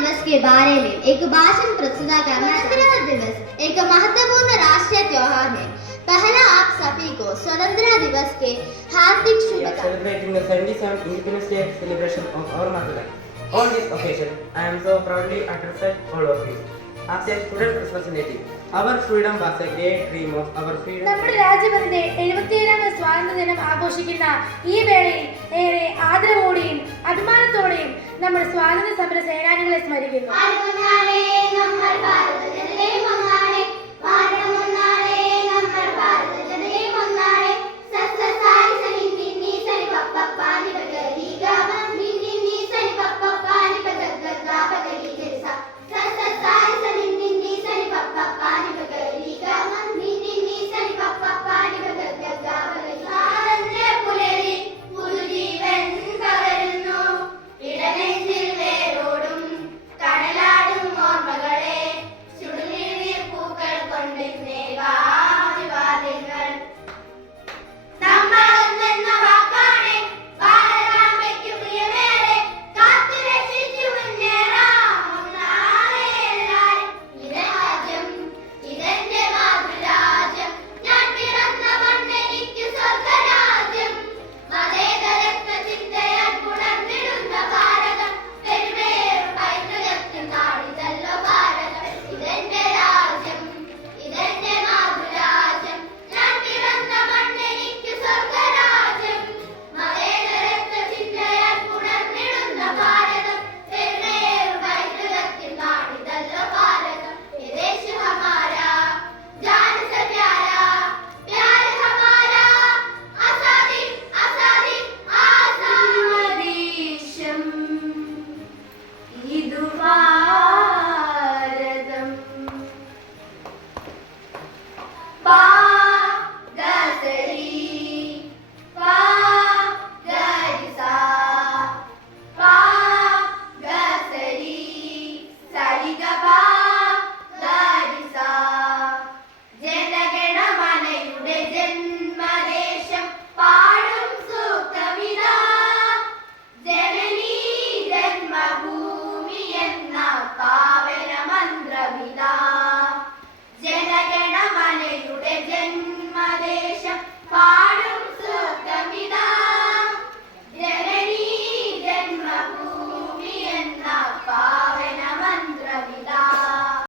दिवस के बारे में एक भाषण प्रस्तुत करना। स्वतंत्रता दिवस एक महत्वपूर्ण राष्ट्रीय त्योहार है। पहला आप सभी को स्वतंत्रता दिवस के हार्दिक शुभकामनाएं। Celebrating the 77th Independence Day celebration of our motherland. On this occasion, I am so proudly addressing all of you. As a student representative, our freedom was a great dream of our freedom. നമ്മുടെ രാജ്യത്തിന്റെ 77ാം സ്വാതന്ത്ര്യദിനം ആഘോഷിക്കുന്ന ഈ വേളയിൽ ഏറെ ആദരവോടെയും അഭിമാനത്തോടെയും നമ്മൾ സ്വാതന്ത്ര്യ സമര സേനാനികളെ സ്മരിക്കുന്നു.